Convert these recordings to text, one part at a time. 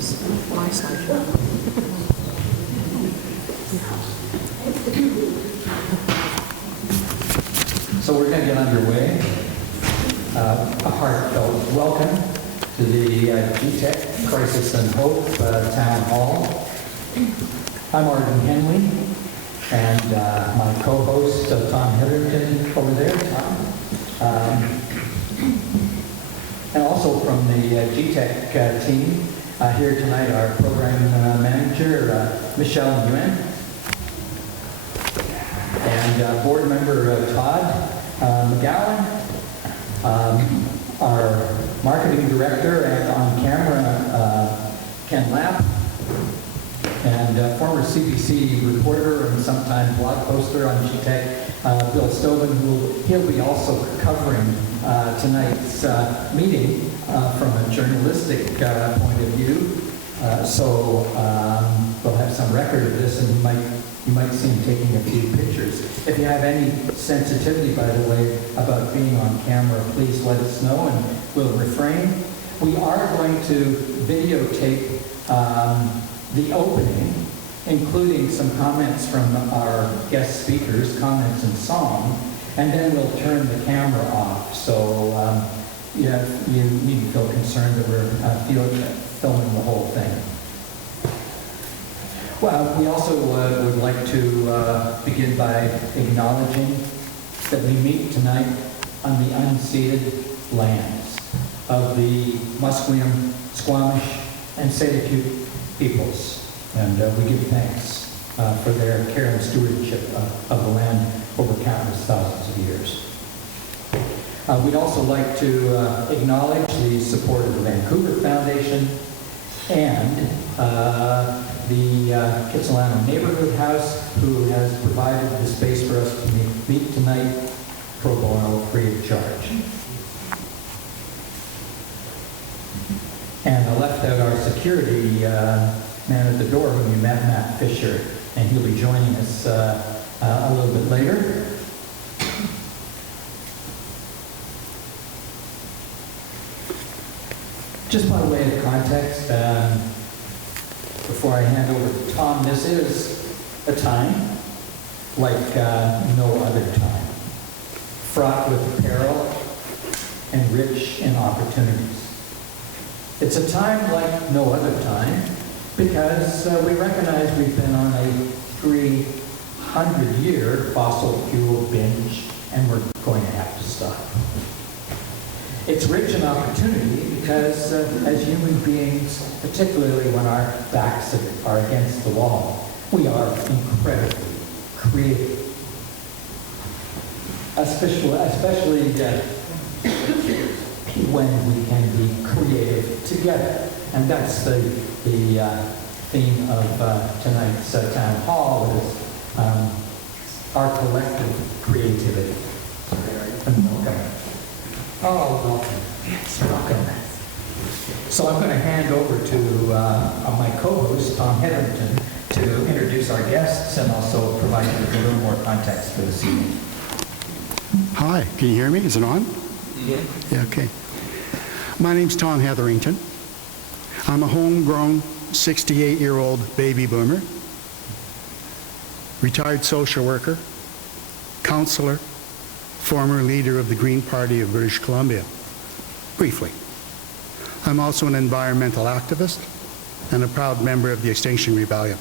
is my slideshow. So we're going to get underway. A heartfelt welcome to the GTEC Crisis and Hope Town Hall. I'm Arden Henley, and my co-host Tom Hetherington over there, Tom. And also from the GTEC team, here tonight our program manager, Michelle Nguyen, and board member Todd McGowan, our marketing director and on camera, Ken Lapp, and former CBC reporter and sometime blog poster on GTEC, Bill Stobin, he'll be also covering tonight's meeting from a journalistic point of view. So we'll have some record of this, and you might see him taking a few pictures. If you have any sensitivity, by the way, about being on camera, please let us know, and we'll refrain. We are going to videotape the opening, including some comments from our guest speakers, comments and song, and then we'll turn the camera off. So yeah, you needn't feel concerned that we're filming the whole thing. Well, we also would like to begin by acknowledging that we meet tonight on the unceded lands of the Musqueam, Squamish, and Salitu peoples. And we give thanks for their care and stewardship of the land over countless thousands of years. We'd also like to acknowledge the support of the Vancouver Foundation and the Kitsilano Neighborhood House, who has provided the space for us to meet tonight pro bono, free of charge. And I left out our security man at the door when you met, Matt Fisher, and he'll be joining us a little bit later. Just by way of context, before I hand over to Tom, this is a time like no other time, fraught with peril and rich in opportunities. It's a time like no other time because we recognize we've been on a 300-year fossil fuel binge, and we're going to have to stop. It's rich in opportunity because as human beings, particularly when our backs are against the wall, we are incredibly creative. Especially when we can be creative together. And that's the theme of tonight's town hall is our collective creativity. Okay. Oh, welcome. Yes, welcome. So I'm going to hand over to my co-host, Tom Hetherington, to introduce our guests and also provide you with a little more context for this evening. Hi, can you hear me? Is it on? Yeah. Yeah, okay. My name's Tom Hetherington. I'm a homegrown 68-year-old baby boomer, retired social worker, counselor, former leader of the Green Party of British Columbia. Briefly, I'm also an environmental activist and a proud member of the Extinction Rebellion.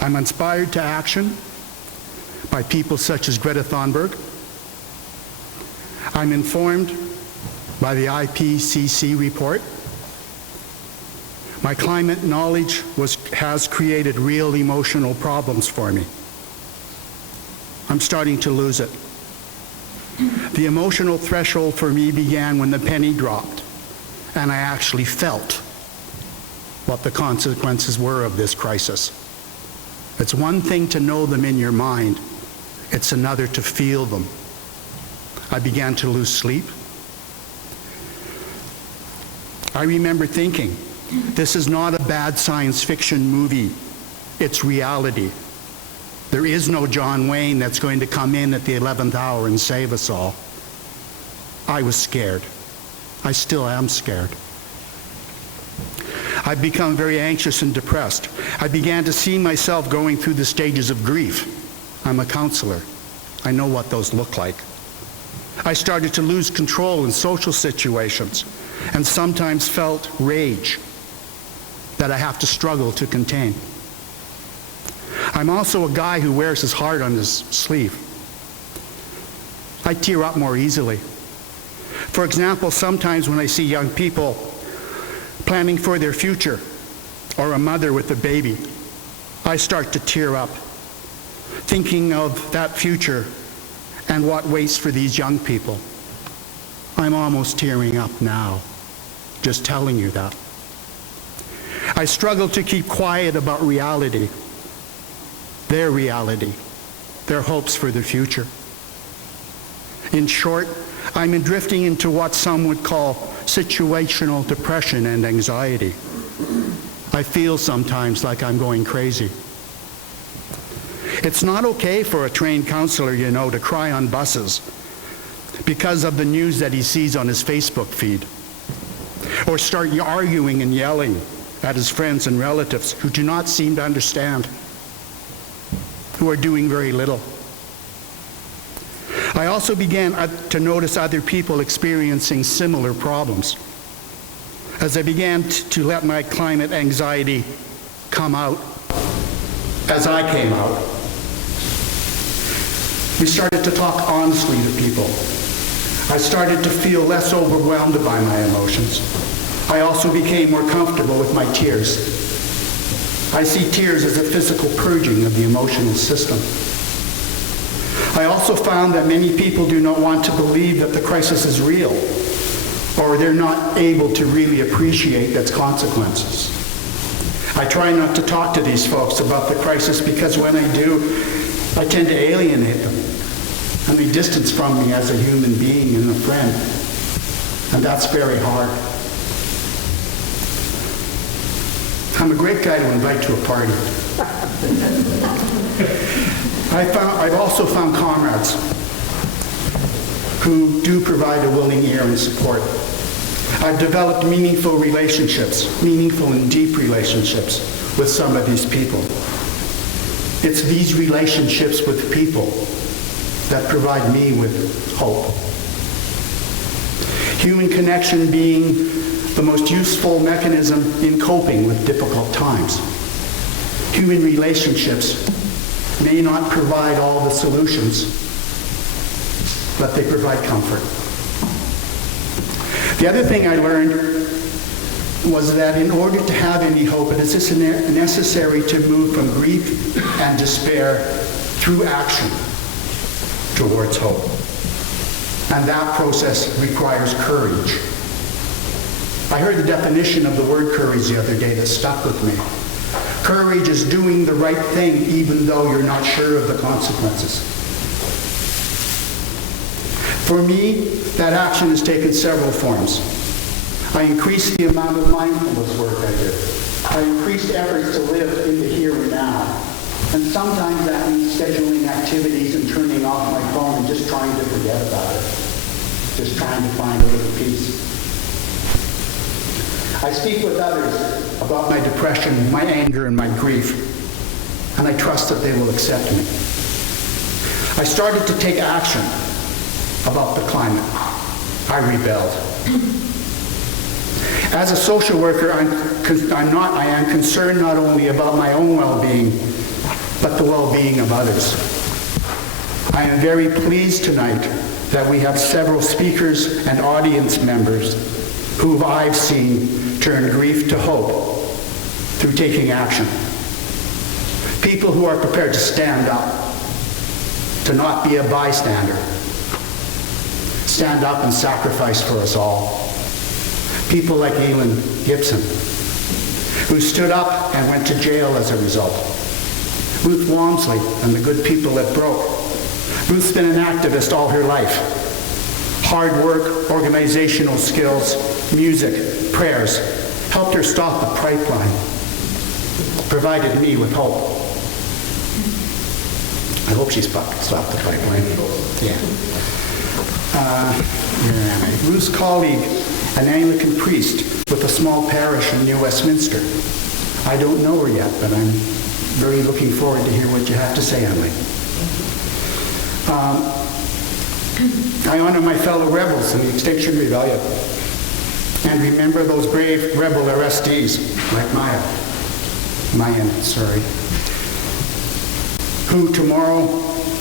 I'm inspired to action by people such as Greta Thunberg. I'm informed by the IPCC report. My climate knowledge has created real emotional problems for me. I'm starting to lose it. The emotional threshold for me began when the penny dropped, and I actually felt what the consequences were of this crisis. It's one thing to know them in your mind, it's another to feel them. I began to lose sleep. I remember thinking, this is not a bad science fiction movie, it's reality. There is no John Wayne that's going to come in at the 11th hour and save us all. I was scared. I still am scared. I've become very anxious and depressed. I began to see myself going through the stages of grief. I'm a counselor. I know what those look like. I started to lose control in social situations and sometimes felt rage that I have to struggle to contain. I'm also a guy who wears his heart on his sleeve. I tear up more easily. For example, sometimes when I see young people planning for their future, or a mother with a baby, I start to tear up, thinking of that future and what waits for these young people. I'm almost tearing up now, just telling you that. I struggle to keep quiet about reality, their hopes for the future. In short, I'm drifting into what some would call situational depression and anxiety. I feel sometimes like I'm going crazy. It's not okay for a trained counselor, to cry on buses because of the news that he sees on his Facebook feed, or start arguing and yelling at his friends and relatives who do not seem to understand, who are doing very little. I also began to notice other people experiencing similar problems. As I began to let my climate anxiety come out, as I came out, we started to talk honestly to people. I started to feel less overwhelmed by my emotions. I also became more comfortable with my tears. I see tears as a physical purging of the emotional system. I also found that many people do not want to believe that the crisis is real, or they're not able to really appreciate its consequences. I try not to talk to these folks about the crisis because when I do, I tend to alienate them, and they distance from me as a human being and a friend, and that's very hard. I'm a great guy to invite to a party. I've also found comrades who do provide a willing ear and support. I've developed meaningful and deep relationships with some of these people. It's these relationships with people that provide me with hope. Human connection being the most useful mechanism in coping with difficult times. Human relationships may not provide all the solutions, but they provide comfort. The other thing I learned was that in order to have any hope, it is necessary to move from grief and despair through action towards hope. And that process requires courage. I heard the definition of the word courage the other day that stuck with me. Courage is doing the right thing even though you're not sure of the consequences. For me, that action has taken several forms. I increased the amount of mindfulness work I do. I increased efforts to live in the here and now. And sometimes that means scheduling activities and turning off my phone and just trying to forget about it. Just trying to find a little peace. I speak with others about my depression, my anger, and my grief, and I trust that they will accept me. I started to take action about the climate. I rebelled. As a social worker, I am concerned not only about my own well-being, but the well-being of others. I am very pleased tonight that we have several speakers and audience members who I've seen turn grief to hope through taking action. People who are prepared to stand up, to not be a bystander. Stand up and sacrifice for us all. People like Elin Gibson, who stood up and went to jail as a result. Ruth Walmsley and the good people at Broke. Ruth's been an activist all her life. Hard work, organizational skills, music, prayers helped her stop the pipeline, provided me with hope. I hope she's stopped the pipeline. Yeah. Ruth's colleague an Anglican priest with a small parish in New Westminster. I don't know her yet, but I'm very looking forward to hear what you have to say, Emily. I honor my fellow rebels in the Extinction Rebellion and remember those brave rebel arrestees like Mayan, who tomorrow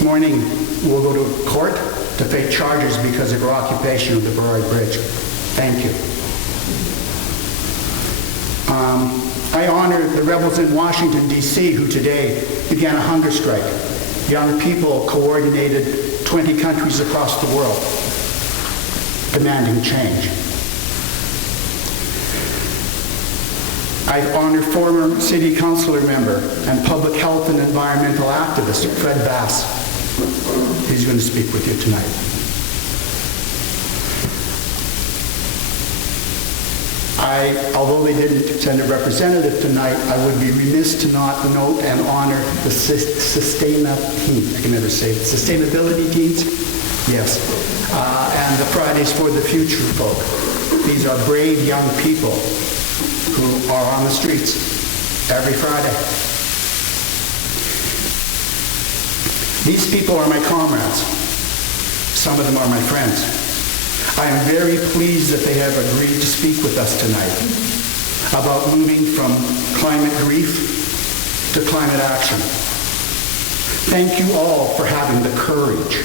morning will go to court to face charges because of her occupation of the Burrard Bridge. Thank you. I honor the rebels in Washington, D.C., who today began a hunger strike. Young people coordinated 20 countries across the world, demanding change. I honor former city councilor member and public health and environmental activist Fred Bass. He's going to speak with you tonight. Although they didn't send a representative tonight, I would be remiss to not note and honor the sustainability teams. Yes. And the Fridays for the Future folk. These are brave young people who are on the streets every Friday. These people are my comrades. Some of them are my friends. I am very pleased that they have agreed to speak with us tonight about moving from climate grief to climate action. Thank you all for having the courage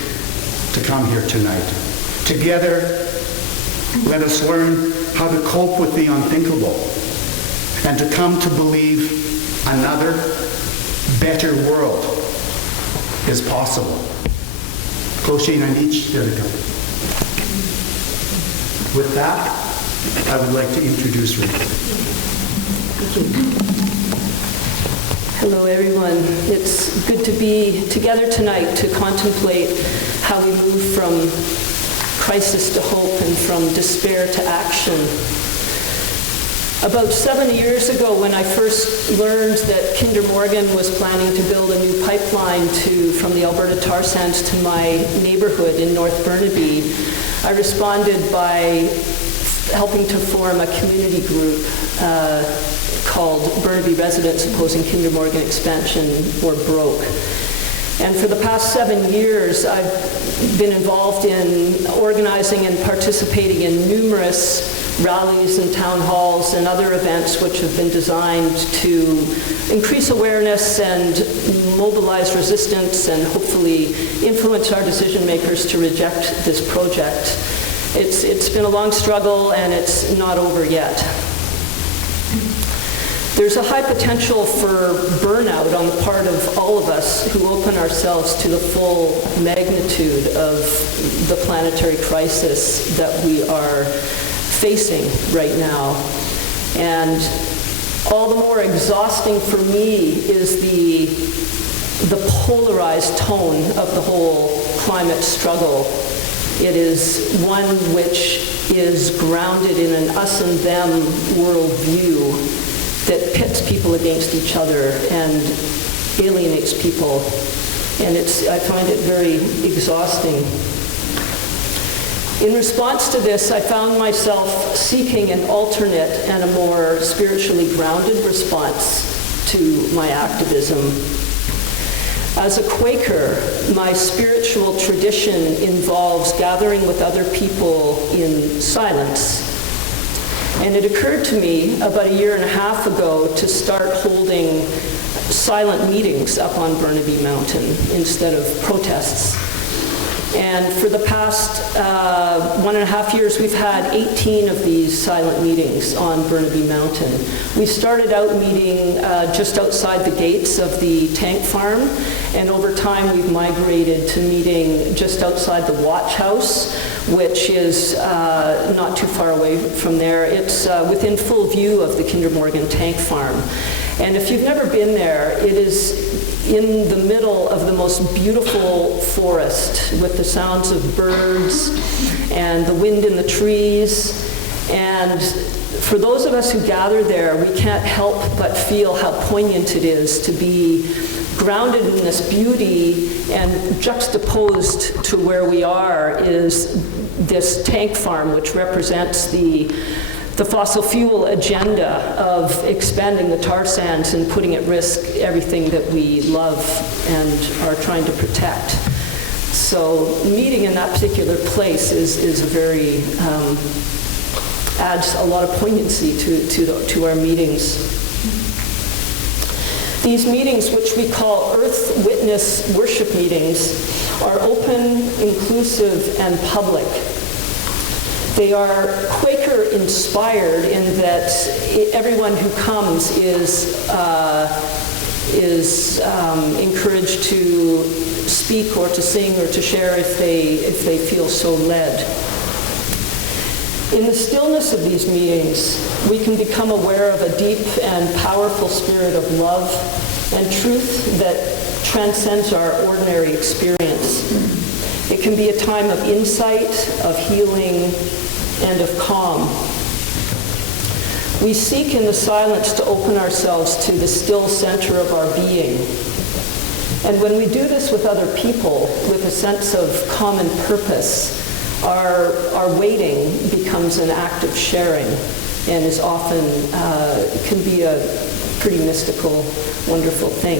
to come here tonight. Together, let us learn how to cope with the unthinkable and to come to believe another, better world is possible. With that, I would like to introduce Rita. Hello, everyone. It's good to be together tonight to contemplate how we move from crisis to hope and from despair to action. About 7 years ago, when I first learned that Kinder Morgan was planning to build a new pipeline from the Alberta tar sands to my neighborhood in North Burnaby, I responded by helping to form a community group called Burnaby Residents Opposing Kinder Morgan Expansion, or BROKE. And for the past 7 years, I've been involved in organizing and participating in numerous rallies and town halls and other events which have been designed to increase awareness and mobilize resistance and hopefully influence our decision makers to reject this project. It's been a long struggle and it's not over yet. There's a high potential for burnout on the part of all of us who open ourselves to the full magnitude of the planetary crisis that we are facing right now. And all the more exhausting for me is the polarized tone of the whole climate struggle. It is one which is grounded in an us and them worldview that pits people against each other and alienates people. And I find it very exhausting. In response to this, I found myself seeking an alternate and a more spiritually grounded response to my activism. As a Quaker, my spiritual tradition involves gathering with other people in silence. And it occurred to me about 1.5 years ago to start holding silent meetings up on Burnaby Mountain instead of protests. And for the past 1.5 years, we've had 18 of these silent meetings on Burnaby Mountain. We started out meeting just outside the gates of the tank farm, and over time we've migrated to meeting just outside the watch house, which is not too far away from there. It's within full view of the Kinder Morgan tank farm. And if you've never been there, it is in the middle of the most beautiful forest with the sounds of birds and the wind in the trees. And for those of us who gather there, we can't help but feel how poignant it is to be grounded in this beauty, and juxtaposed to where we are is this tank farm, which represents the fossil fuel agenda of expanding the tar sands and putting at risk everything that we love and are trying to protect. So meeting in that particular place is a very, adds a lot of poignancy to our meetings. These meetings, which we call Earth Witness worship meetings, are open, inclusive, and public. They are Quaker-inspired in that everyone who comes is encouraged to speak or to sing or to share if they feel so led. In the stillness of these meetings, we can become aware of a deep and powerful spirit of love and truth that transcends our ordinary experience. It can be a time of insight, of healing, and of calm. We seek in the silence to open ourselves to the still center of our being. And when we do this with other people, with a sense of common purpose, our waiting becomes an act of sharing and is often, can be a pretty mystical, wonderful thing.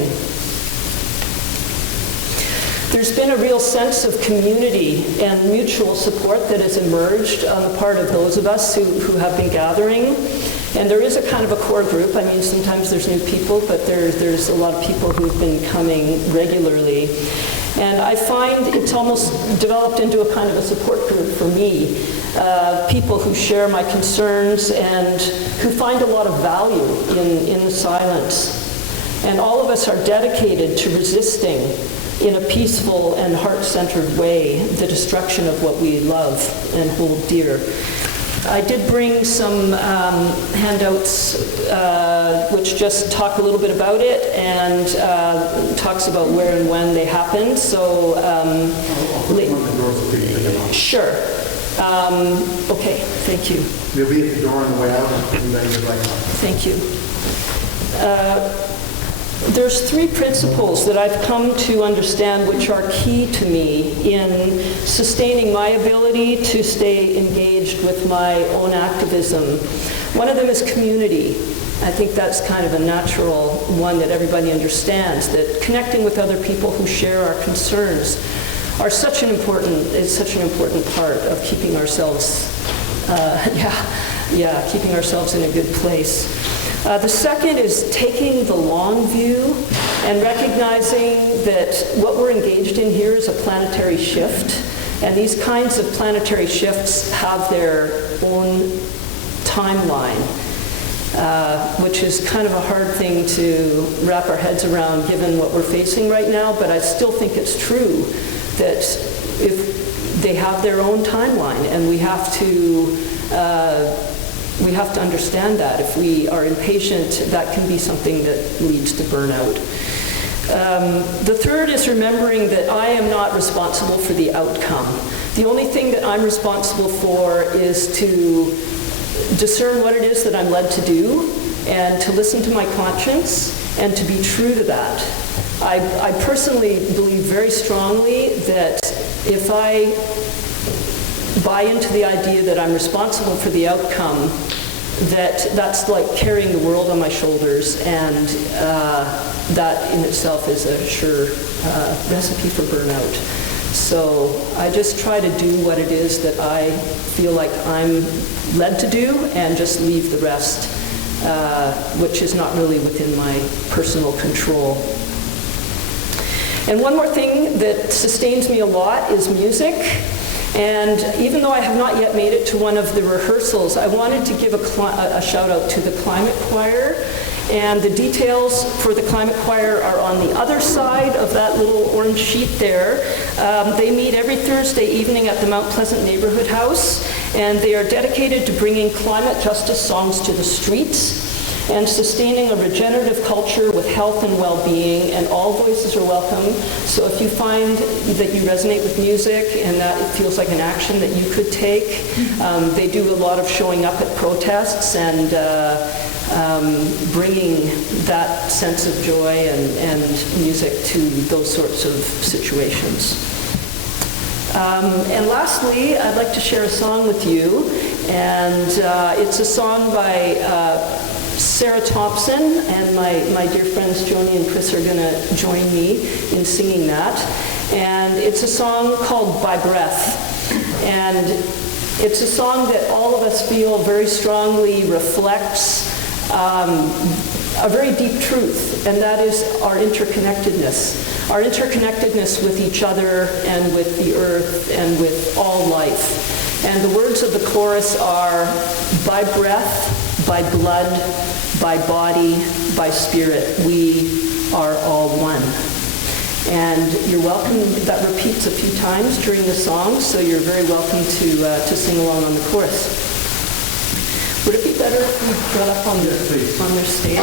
There's been a real sense of community and mutual support that has emerged on the part of those of us who have been gathering. And there is a kind of a core group. I mean, sometimes there's new people, but there's a lot of people who've been coming regularly. And I find it's almost developed into a kind of a support group for me. People who share my concerns and who find a lot of value in the silence. And all of us are dedicated to resisting in a peaceful and heart-centered way the destruction of what we love and hold dear. I did bring some handouts which just talk a little bit about it and talks about where and when they happened. So, sure. Okay, thank you. They'll be at the door on the way out. Thank you. There's three principles that I've come to understand which are key to me in sustaining my ability to stay engaged with my own activism. One of them is community. I think that's kind of a natural one that everybody understands, that connecting with other people who share our concerns is such an important part of keeping ourselves, keeping ourselves in a good place. The second is taking the long view and recognizing that what we're engaged in here is a planetary shift. And these kinds of planetary shifts have their own timeline, which is kind of a hard thing to wrap our heads around given what we're facing right now. But I still think it's true that if they have their own timeline, and we have to understand that. If we are impatient, that can be something that leads to burnout. The third is remembering that I am not responsible for the outcome. The only thing that I'm responsible for is to discern what it is that I'm led to do and to listen to my conscience and to be true to that. I personally believe very strongly that if I buy into the idea that I'm responsible for the outcome, that's like carrying the world on my shoulders, and that in itself is a sure recipe for burnout. So I just try to do what it is that I feel like I'm led to do and just leave the rest, which is not really within my personal control. And one more thing that sustains me a lot is music. And even though I have not yet made it to one of the rehearsals, I wanted to give a shout out to the Climate Choir. And the details for the Climate Choir are on the other side of that little orange sheet there. They meet every Thursday evening at the Mount Pleasant Neighborhood House, and they are dedicated to bringing climate justice songs to the streets and sustaining a regenerative culture with health and well-being, and all voices are welcome. So if you find that you resonate with music and that it feels like an action that you could take, they do a lot of showing up at protests and bringing that sense of joy and music to those sorts of situations. And lastly, I'd like to share a song with you, and it's a song by Sarah Thompson, and my dear friends Joni and Chris are going to join me in singing that. And it's a song called By Breath, and it's a song that all of us feel very strongly reflects a very deep truth, and that is our interconnectedness with each other and with the earth and with all life. And the words of the chorus are, by breath, by blood, by body, by spirit, we are all one. And you're welcome, that repeats a few times during the song, so you're very welcome to sing along on the chorus. Would it be better if we got up on their stage?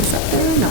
Is that there or no?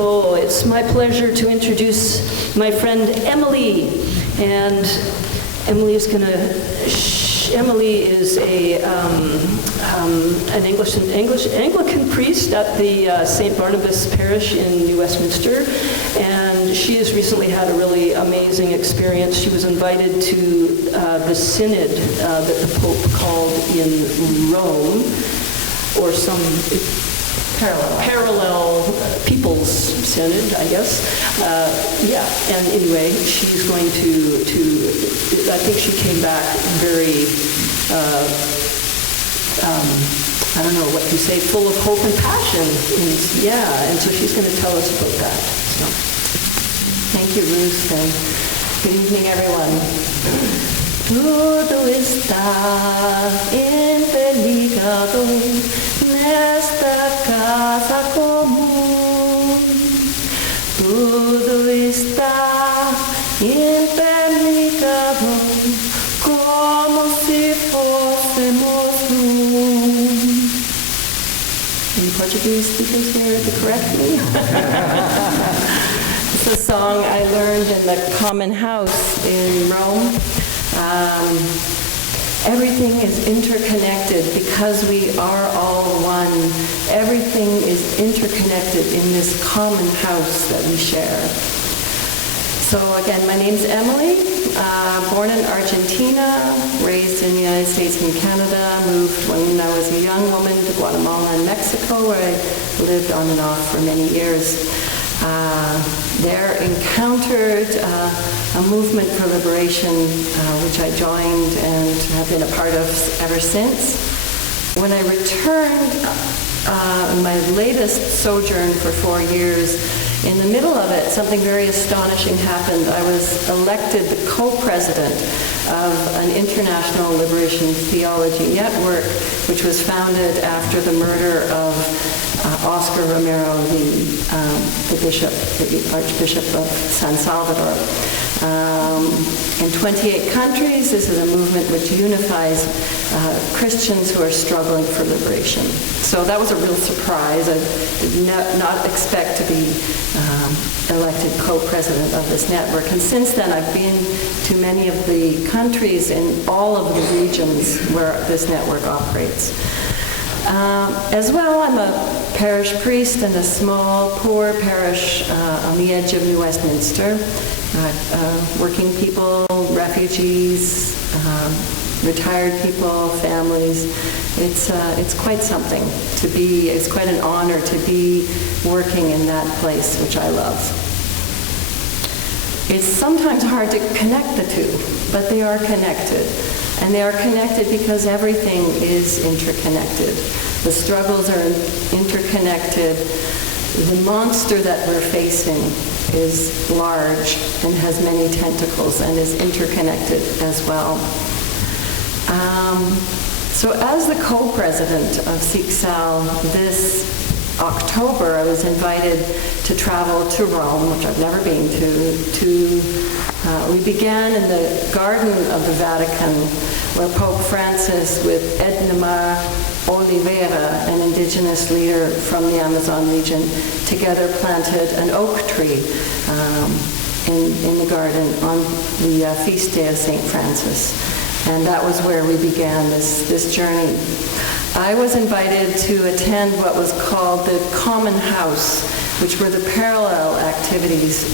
Oh, it's my pleasure to introduce my friend Emily. And Emily is Emily is an Anglican priest at the St. Barnabas Parish in New Westminster, and she has recently had a really amazing experience. She was invited to the synod that the Pope called in Rome, or some parallel people's synod, I guess. Yeah, and anyway, she's going to I think she came back very, I don't know what you say, full of hope and passion. And, yeah, and so she's going to tell us about that. So, thank you, Ruth, and good evening, everyone. Todo está en peligro nesta casa comum. Tudo está em peligro como se fôssemos um. Any Portuguese speakers here to correct me? It's a song I learned in the common house in Rome. Everything is interconnected because we are all one. Everything is interconnected in this common house that we share. So again, my name's Emily, born in Argentina, raised in the United States and Canada, moved when I was a young woman to Guatemala and Mexico, where I lived on and off for many years. There encountered a movement for liberation, which I joined and have been a part of ever since. When I returned, my latest sojourn for 4 years, in the middle of it, something very astonishing happened. I was elected the co-president of an international liberation theology network, which was founded after the murder of Oscar Romero, the bishop, the Archbishop of San Salvador. In 28 countries, this is a movement which unifies Christians who are struggling for liberation. So that was a real surprise. I did not expect to be elected co-president of this network. And since then, I've been to many of the countries in all of the regions where this network operates. As well, I'm a parish priest in a small, poor parish on the edge of New Westminster. Working people, refugees, retired people, families. It's quite something to be, it's quite an honor to be working in that place, which I love. It's sometimes hard to connect the two, but they are connected. And they are connected because everything is interconnected. The struggles are interconnected. The monster that we're facing is large and has many tentacles and is interconnected as well. So as the co-president of CICSAL this October, I was invited to travel to Rome, which I've never been to. We began in the garden of the Vatican, where Pope Francis, with Edna Oliveira, an indigenous leader from the Amazon region, together planted an oak tree in the garden on the feast day of St. Francis. And that was where we began this journey. I was invited to attend what was called the Common House, which were the parallel activities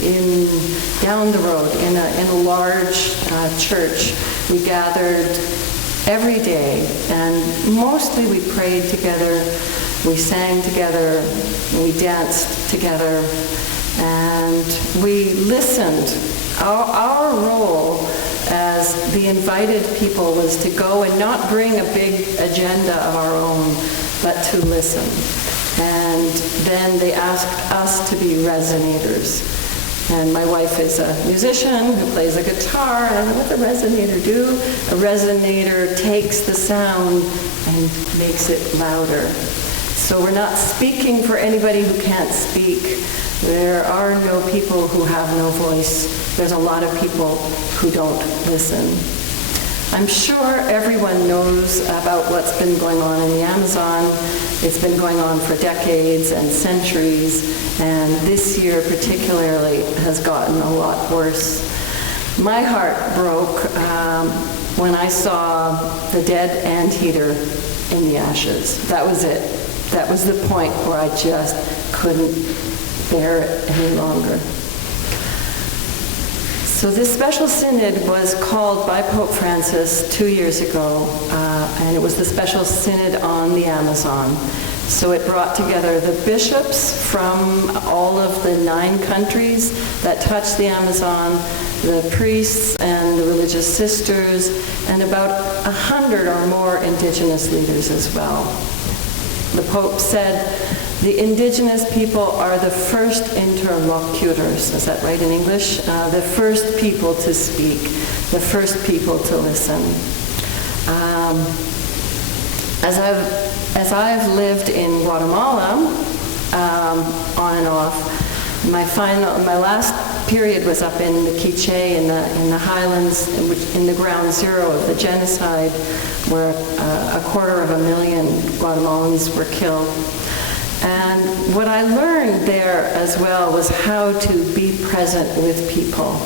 down the road in a large church. We gathered every day, and mostly we prayed together, we sang together, we danced together, and we listened. Our role as the invited people was to go and not bring a big agenda of our own, but to listen. And then they asked us to be resonators. And my wife is a musician who plays a guitar, and I don't know what the resonator do. A resonator takes the sound and makes it louder. So we're not speaking for anybody who can't speak. There are no people who have no voice. There's a lot of people who don't listen. I'm sure everyone knows about what's been going on in the Amazon. It's been going on for decades and centuries, and this year particularly has gotten a lot worse. My heart broke when I saw the dead anteater in the ashes. That was it. That was the point where I just couldn't bear it any longer. So this special synod was called by Pope Francis 2 years ago, and it was the special synod on the Amazon. So it brought together the bishops from all of the 9 countries that touch the Amazon, the priests and the religious sisters, and about 100 or more indigenous leaders as well. The Pope said, the indigenous people are the first interlocutors. Is that right in English? The first people to speak, the first people to listen. As I've lived in Guatemala, on and off, my last period was up in the Quiché in the highlands, in the ground zero of the genocide, where 250,000 Guatemalans were killed. And what I learned there as well was how to be present with people.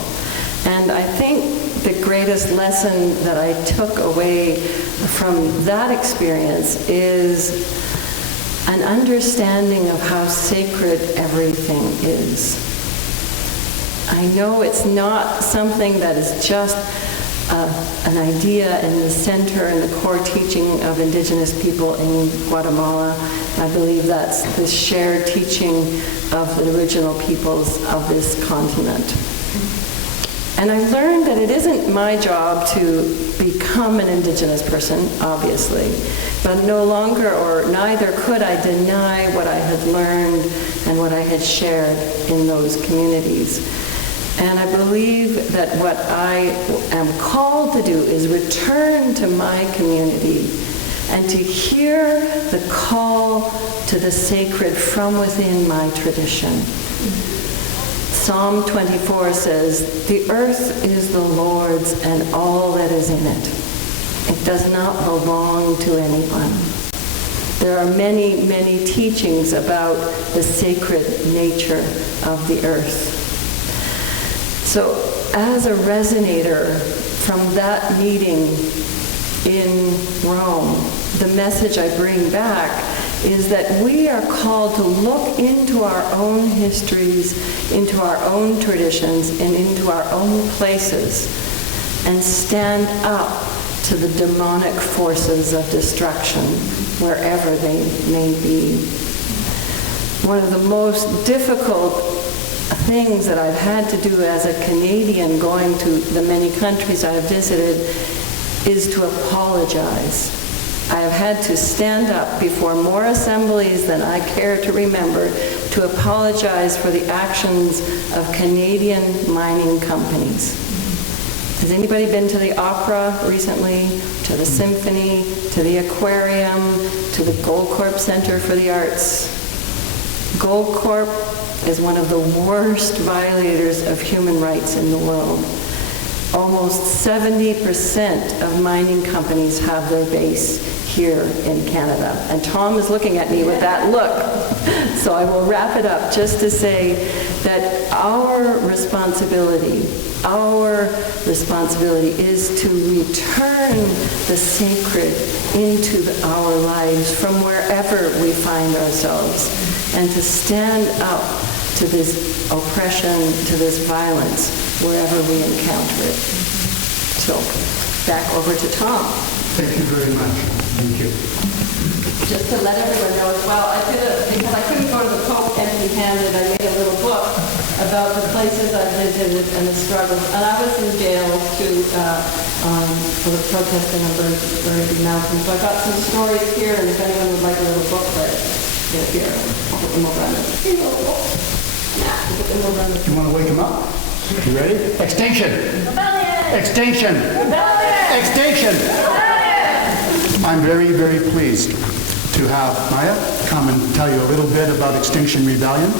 And I think the greatest lesson that I took away from that experience is an understanding of how sacred everything is. I know it's not something that is just an idea in the center and the core teaching of indigenous people in Guatemala. I believe that's the shared teaching of the original peoples of this continent. And I learned that it isn't my job to become an indigenous person, obviously, but no longer or neither could I deny what I had learned and what I had shared in those communities. And I believe that what I am called to do is return to my community and to hear the call to the sacred from within my tradition. Psalm 24 says, "The earth is the Lord's and all that is in it. It does not belong to anyone." There are many, many teachings about the sacred nature of the earth. So as a resonator from that meeting in Rome, the message I bring back is that we are called to look into our own histories, into our own traditions, and into our own places, and stand up to the demonic forces of destruction, wherever they may be. One of the most difficult things that I've had to do as a Canadian going to the many countries I have visited is to apologize. I have had to stand up before more assemblies than I care to remember to apologize for the actions of Canadian mining companies. Has anybody been to the opera recently, to the symphony, to the aquarium, to the Goldcorp Center for the Arts? Goldcorp is one of the worst violators of human rights in the world. Almost 70% of mining companies have their base here in Canada. And Tom is looking at me with that look. So I will wrap it up just to say that our responsibility is to return the sacred into our lives from wherever we find ourselves, and to stand up to this oppression, to this violence, wherever we encounter it. So, back over to Tom. Thank you very much. Thank you. Just to let everyone know as well, because I couldn't go to the Pope empty-handed, I made a little book about the places I visited and the struggles. And I was in jail too for the protesting of Bird Mountain. So I got some stories here, and if anyone would like a little booklet, here, I'll put them over on this. Here you go. You want to wake him up? You ready? Extinction! Rebellion! Extinction! Rebellion! Extinction! Rebellion! I'm very, very pleased to have Maya come and tell you a little bit about Extinction Rebellion.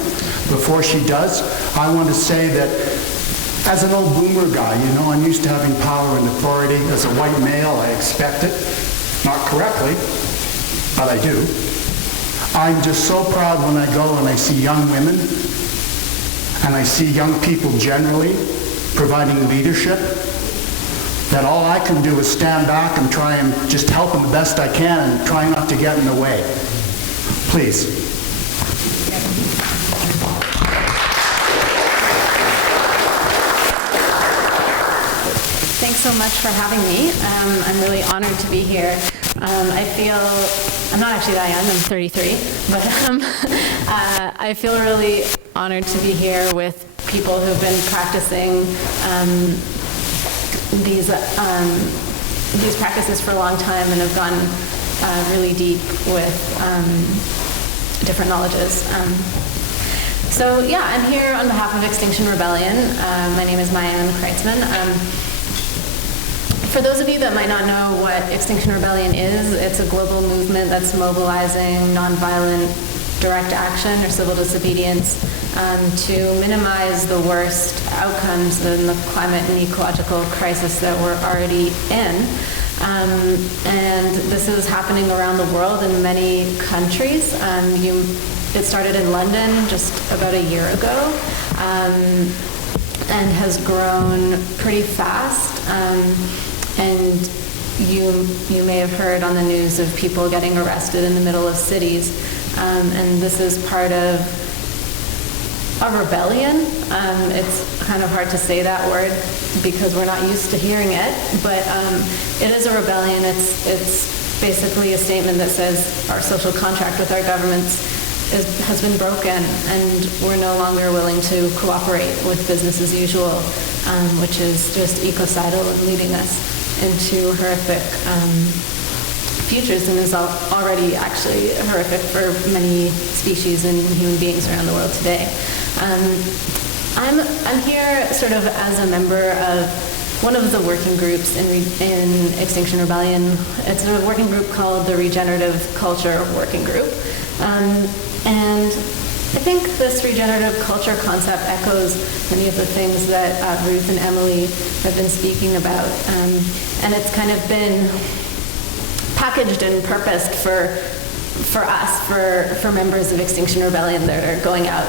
Before she does, I want to say that as an old boomer guy, I'm used to having power and authority. As a white male, I expect it. Not correctly, but I do. I'm just so proud when I go and I see young women and I see young people generally providing leadership, that all I can do is stand back and try and just help them the best I can and try not to get in the way. Please. Thanks so much for having me. I'm really honored to be here. I feel, I'm not actually that young, I'm 33, but I feel really honored to be here with people who've been practicing these practices for a long time and have gone really deep with different knowledges. So yeah, I'm here on behalf of Extinction Rebellion. My name is Mayan Kreitzman. For those of you that might not know what Extinction Rebellion is, it's a global movement that's mobilizing nonviolent direct action or civil disobedience to minimize the worst outcomes in the climate and ecological crisis that we're already in. And this is happening around the world in many countries. It started in London just about a year ago and has grown pretty fast. And you may have heard on the news of people getting arrested in the middle of cities. And this is part of a rebellion. It's kind of hard to say that word because we're not used to hearing it, but it is a rebellion. It's basically a statement that says our social contract with our governments has been broken and we're no longer willing to cooperate with business as usual, which is just ecocidal and leading us into horrific futures and is already actually horrific for many species and human beings around the world today. I'm here sort of as a member of one of the working groups in Extinction Rebellion. It's a working group called the Regenerative Culture Working Group. And I think this regenerative culture concept echoes many of the things that Ruth and Emily have been speaking about. And it's kind of been packaged and purposed for us, for members of Extinction Rebellion that are going out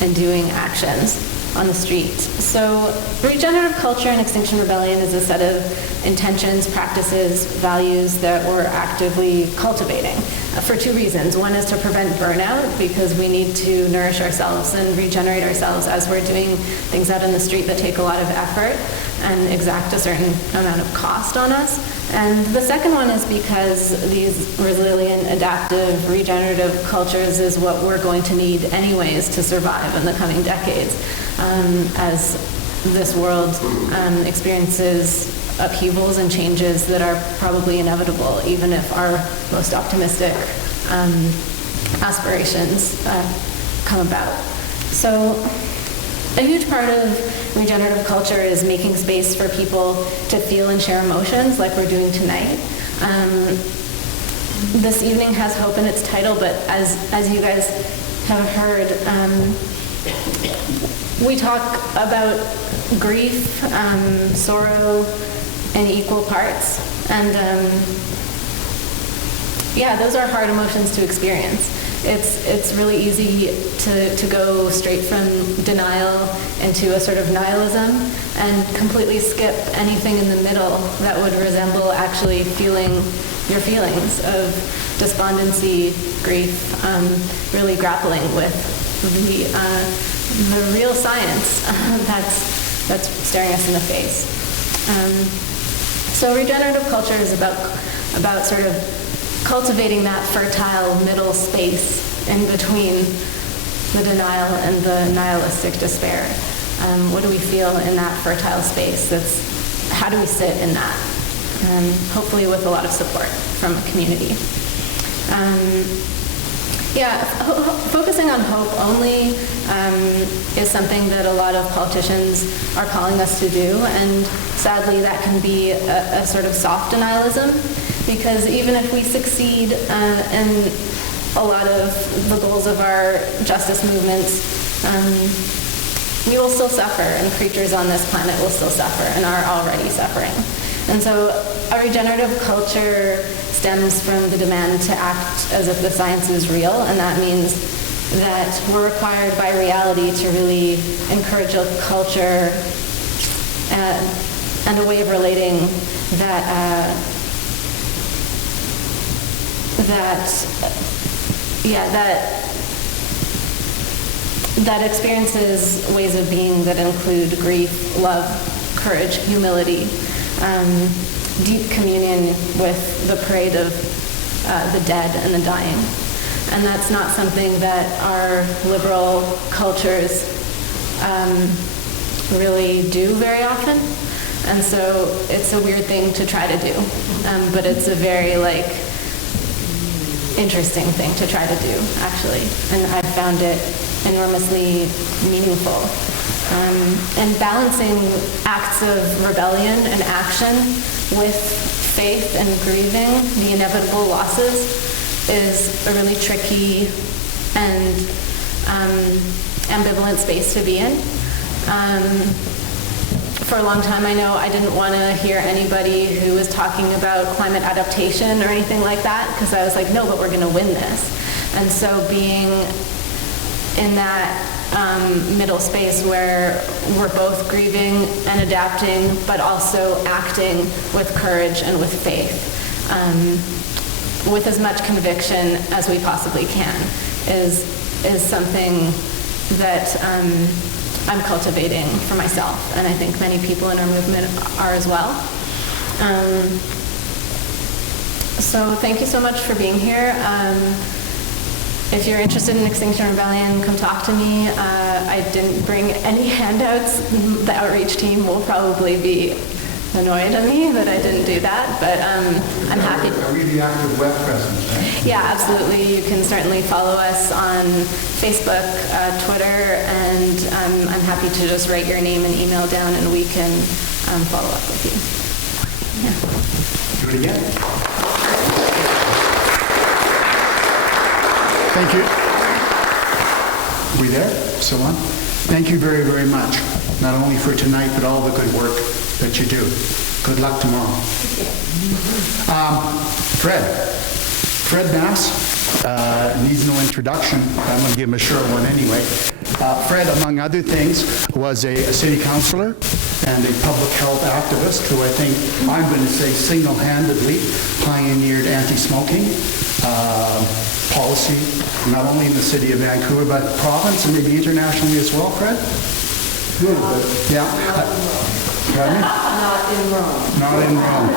and doing actions on the street. So regenerative culture and Extinction Rebellion is a set of intentions, practices, values that we're actively cultivating for two reasons. One is to prevent burnout because we need to nourish ourselves and regenerate ourselves as we're doing things out in the street that take a lot of effort and exact a certain amount of cost on us. And the second one is because these resilient, adaptive, regenerative cultures is what we're going to need anyways to survive in the coming decades as this world experiences upheavals and changes that are probably inevitable, even if our most optimistic aspirations come about. So a huge part of regenerative culture is making space for people to feel and share emotions like we're doing tonight. This evening has hope in its title, but as you guys have heard, we talk about grief, sorrow, in equal parts. And yeah, those are hard emotions to experience. It's really easy to go straight from denial into a sort of nihilism and completely skip anything in the middle that would resemble actually feeling your feelings of despondency, grief, really grappling with the real science that's staring us in the face. So regenerative culture is about sort of cultivating that fertile middle space in between the denial and the nihilistic despair. What do we feel in that fertile space? How do we sit in that? Hopefully with a lot of support from a community. Focusing on hope only is something that a lot of politicians are calling us to do, and sadly that can be a sort of soft denialism, because even if we succeed in a lot of the goals of our justice movements, we will still suffer, and creatures on this planet will still suffer and are already suffering. And so a regenerative culture stems from the demand to act as if the science is real, and that means that we're required by reality to really encourage a culture and a way of relating that that experiences ways of being that include grief, love, courage, humility, deep communion with the parade of the dead and the dying. And that's not something that our liberal cultures really do very often. And so it's a weird thing to try to do, but it's a very interesting thing to try to do, actually. And I found it enormously meaningful. And balancing acts of rebellion and action with faith and grieving the inevitable losses is a really tricky and ambivalent space to be in. For a long time, I know I didn't want to hear anybody who was talking about climate adaptation or anything like that, because I was like, no, but we're going to win this. And so being in that middle space where we're both grieving and adapting, but also acting with courage and with faith, with as much conviction as we possibly can, is something that I'm cultivating for myself, and I think many people in our movement are as well. So thank you so much for being here. If you're interested in Extinction Rebellion, come talk to me. I didn't bring any handouts. The outreach team will probably be annoyed at me that I didn't do that, but I'm happy. Are we the active web presence, right? Yeah, absolutely. You can certainly follow us on Facebook, Twitter, and I'm happy to just write your name and email down, and we can follow up with you. Yeah. Do it again. Thank you. We there? Still on? Thank you very, very much, not only for tonight, but all the good work that you do. Good luck tomorrow. Fred Nass needs no introduction. I'm going to give him a short one anyway. Fred, among other things, was a city councilor and a public health activist who I think, I'm going to say single-handedly, pioneered anti-smoking policy, not only in the city of Vancouver, but province and maybe internationally as well, Fred? Good. Yeah. Pardon? Not in Rome. Not in Rome.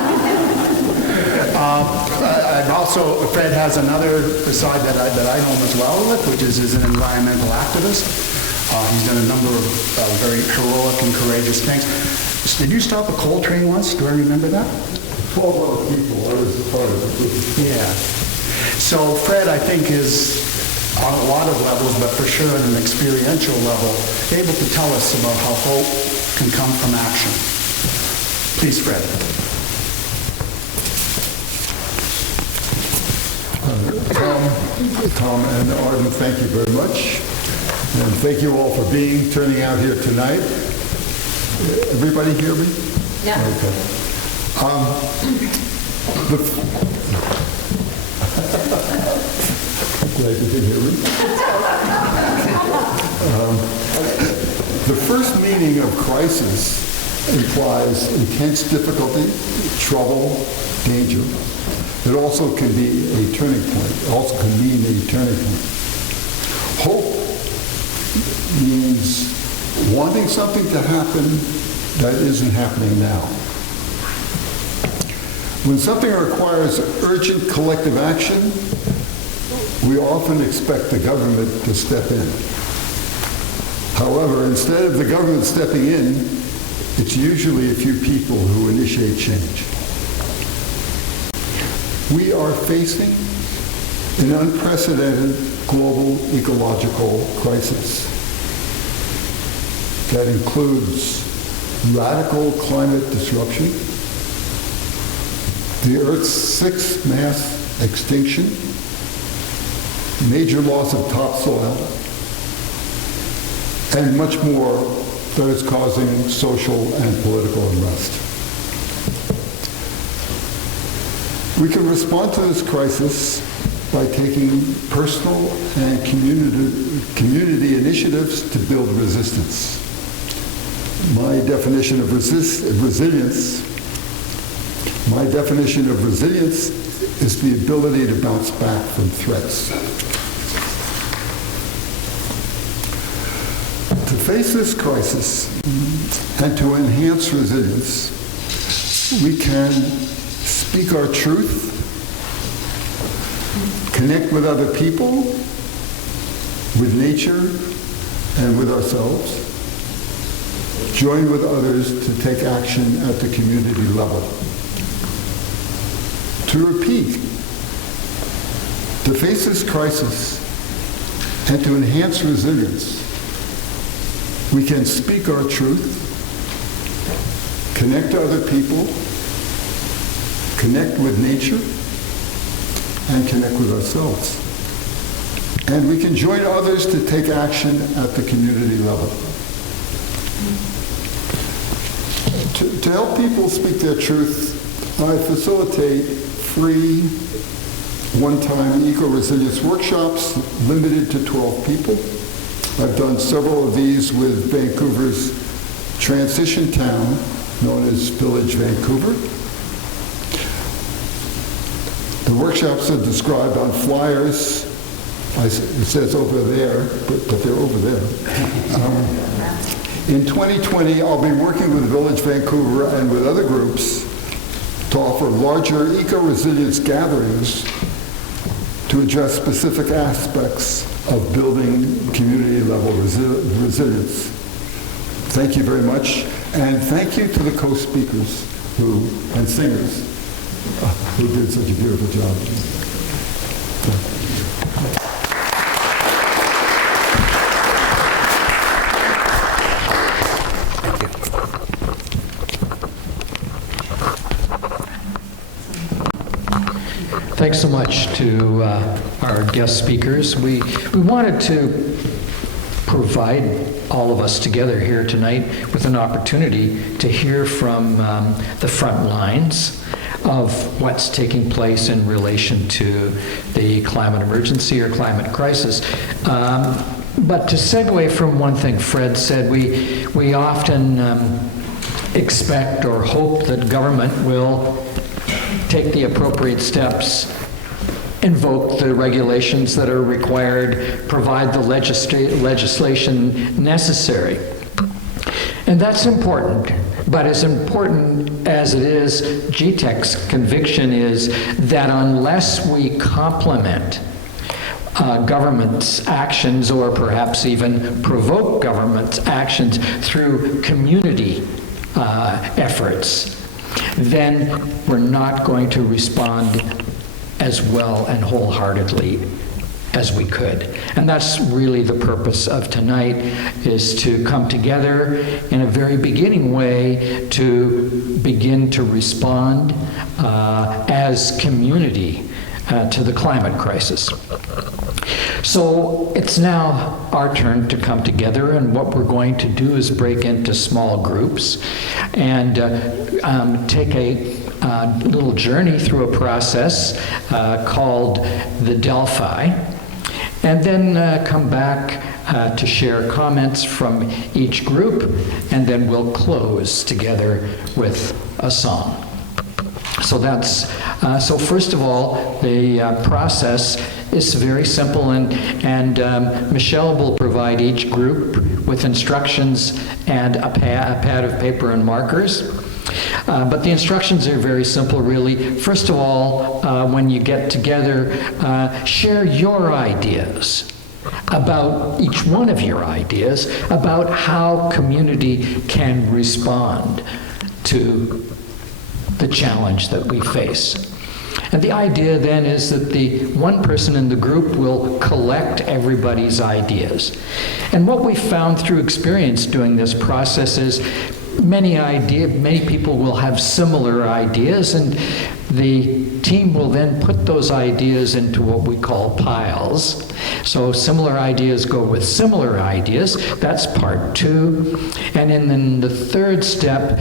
I've also, Fred has another side that I know him as well with, which is an environmental activist. He's done a number of very heroic and courageous things. Did you stop a coal train once? Do I remember that? 12 other people. I was part of it. Yeah. So Fred, I think, is on a lot of levels, but for sure on an experiential level, able to tell us about how hope can come from action. Please, Fred. Tom and Arden, thank you very much. And thank you all for turning out here tonight. Everybody hear me? Yeah. Okay. Glad you can hear me. The first meaning of crisis implies intense difficulty, trouble, danger. It also can be a turning point. It also can mean a turning point. Hope means wanting something to happen that isn't happening now. When something requires urgent collective action, we often expect the government to step in. However, instead of the government stepping in, it's usually a few people who initiate change. We are facing an unprecedented global ecological crisis that includes radical climate disruption, the Earth's sixth mass extinction, major loss of topsoil, and much more that is causing social and political unrest. We can respond to this crisis by taking personal and community initiatives to build resistance. My definition of resilience is the ability to bounce back from threats. To face this crisis and to enhance resilience, we can speak our truth, connect with other people, with nature, and with ourselves, join with others to take action at the community level. To repeat, to face this crisis and to enhance resilience, we can speak our truth, connect to other people, connect with nature, and connect with ourselves. And we can join others to take action at the community level. To help people speak their truth, I facilitate free, one-time eco-resilience workshops limited to 12 people. I've done several of these with Vancouver's transition town known as Village Vancouver. The workshops are described on flyers. It says over there, but they're over there. In 2020, I'll be working with Village Vancouver and with other groups to offer larger eco-resilience gatherings to address specific aspects of building community-level resilience. Thank you very much, and thank you to the co-speakers and singers who did such a beautiful job. Thanks so much to our guest speakers. We wanted to provide all of us together here tonight with an opportunity to hear from the front lines of what's taking place in relation to the climate emergency or climate crisis. But to segue from one thing Fred said, we often expect or hope that government will take the appropriate steps, invoke the regulations that are required, provide the legislation necessary. And that's important, but as important as it is, GTEC's conviction is that unless we complement government's actions or perhaps even provoke government's actions through community efforts, then we're not going to respond as well and wholeheartedly as we could. And that's really the purpose of tonight, is to come together in a very beginning way to begin to respond as community to the climate crisis. So it's now our turn to come together, and what we're going to do is break into small groups and take a little journey through a process called the Delphi, and then come back to share comments from each group, and then we'll close together with a song. So that's so. First of all, the process is very simple, and Michelle will provide each group with instructions and a pad of paper and markers. But the instructions are very simple, really. First of all, when you get together, share your ideas about each one of your ideas about how community can respond to the challenge that we face. And the idea then is that the one person in the group will collect everybody's ideas. And what we found through experience doing this process is many people will have similar ideas, and the team will then put those ideas into what we call piles. So similar ideas go with similar ideas. That's part 2. And then the third step,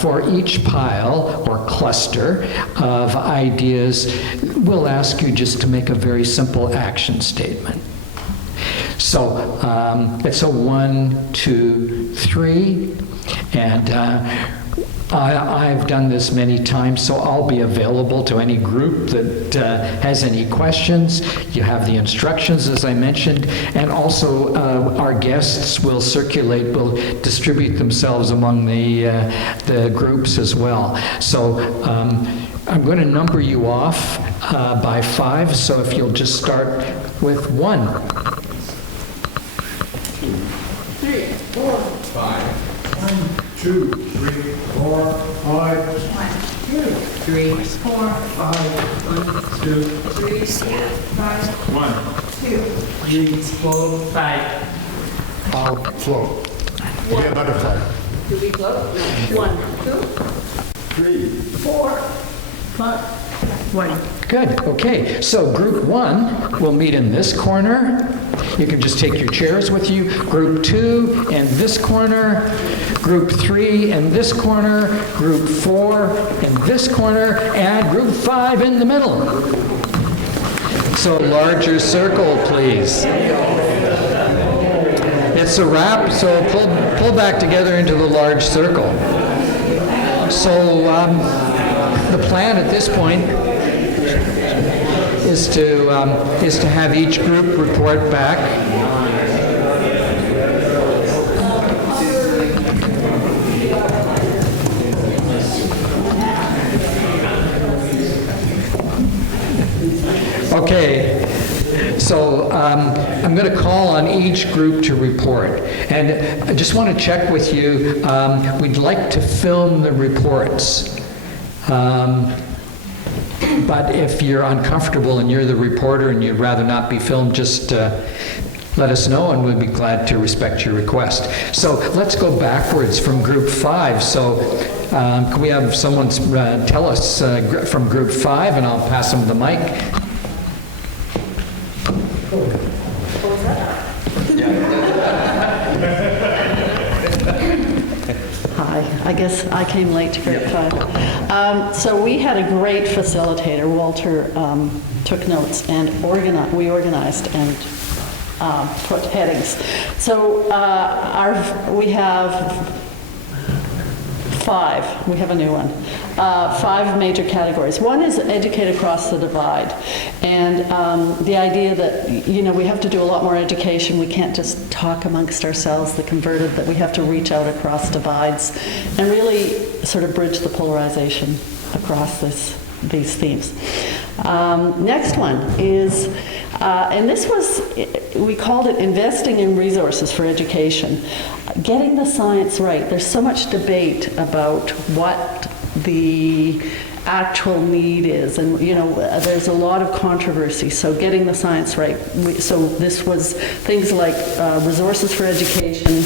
for each pile or cluster of ideas, we'll ask you just to make a very simple action statement. So it's a 1, 2, 3, and I've done this many times, so I'll be available to any group that has any questions. You have the instructions, as I mentioned, and also our guests will distribute themselves among the groups as well. So I'm going to number you off by 5, so if you'll just start with 1. 3, 4, 5. 1, 2, 3, 4, 5. 1, 2, 3, 4, 5. 1, 2, 3, 5. 1, 2, 3, 4, 5. I'll float. Be a butterfly. Do we vote? 1, 2, 3. 4, 5, 1. Good, okay. So group 1 will meet in this corner. You can just take your chairs with you. Group 2 in this corner. Group 3 in this corner. Group 4 in this corner. And group 5 in the middle. So larger circle, please. It's a wrap, so pull back together into the large circle. So the plan at this point is to have each group report back. Okay, so I'm going to call on each group to report. And I just want to check with you, we'd like to film the reports. But if you're uncomfortable and you're the reporter and you'd rather not be filmed, just let us know and we'll be glad to respect your request. So let's go backwards from group 5. So can we have someone tell us from group 5, and I'll pass them the mic. Hi, I guess I came late to group 5. So we had a great facilitator. Walter took notes and we organized and put headings. So we have 5. We have a new one. 5 major categories. One is educate across the divide. And the idea that, we have to do a lot more education. We can't just talk amongst ourselves, the converted, that we have to reach out across divides and really sort of bridge the polarization across these themes. Next one is, and this was, we called it investing in resources for education. Getting the science right. There's so much debate about what the actual need is, and there's a lot of controversy, so getting the science right. So this was things like resources for education,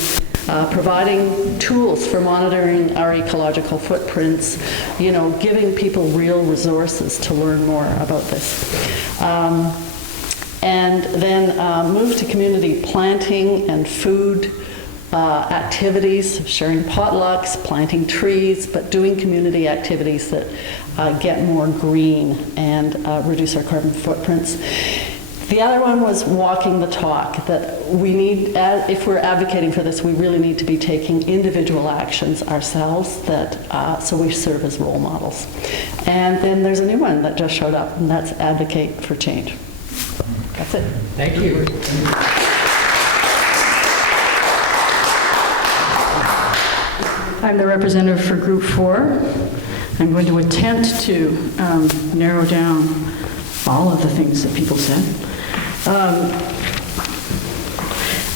providing tools for monitoring our ecological footprints, giving people real resources to learn more about this. And then move to community planting and food activities, sharing potlucks, planting trees, but doing community activities that get more green and reduce our carbon footprints. The other one was walking the talk, that we need, if we're advocating for this, we really need to be taking individual actions ourselves so we serve as role models. And then there's a new one that just showed up, and that's advocate for change. That's it. Thank you. I'm the representative for Group 4. I'm going to attempt to narrow down all of the things that people said.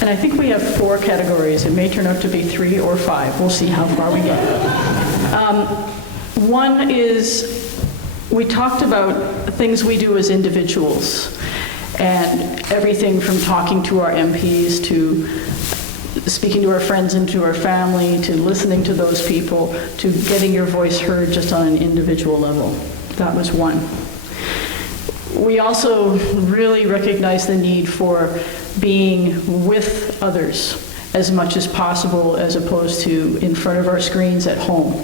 And I think we have 4 categories. It may turn out to be 3 or 5. We'll see how far we get. One is, we talked about things we do as individuals, and everything from talking to our MPs to speaking to our friends and to our family, to listening to those people, to getting your voice heard just on an individual level. That was one. We also really recognize the need for being with others as much as possible, as opposed to in front of our screens at home.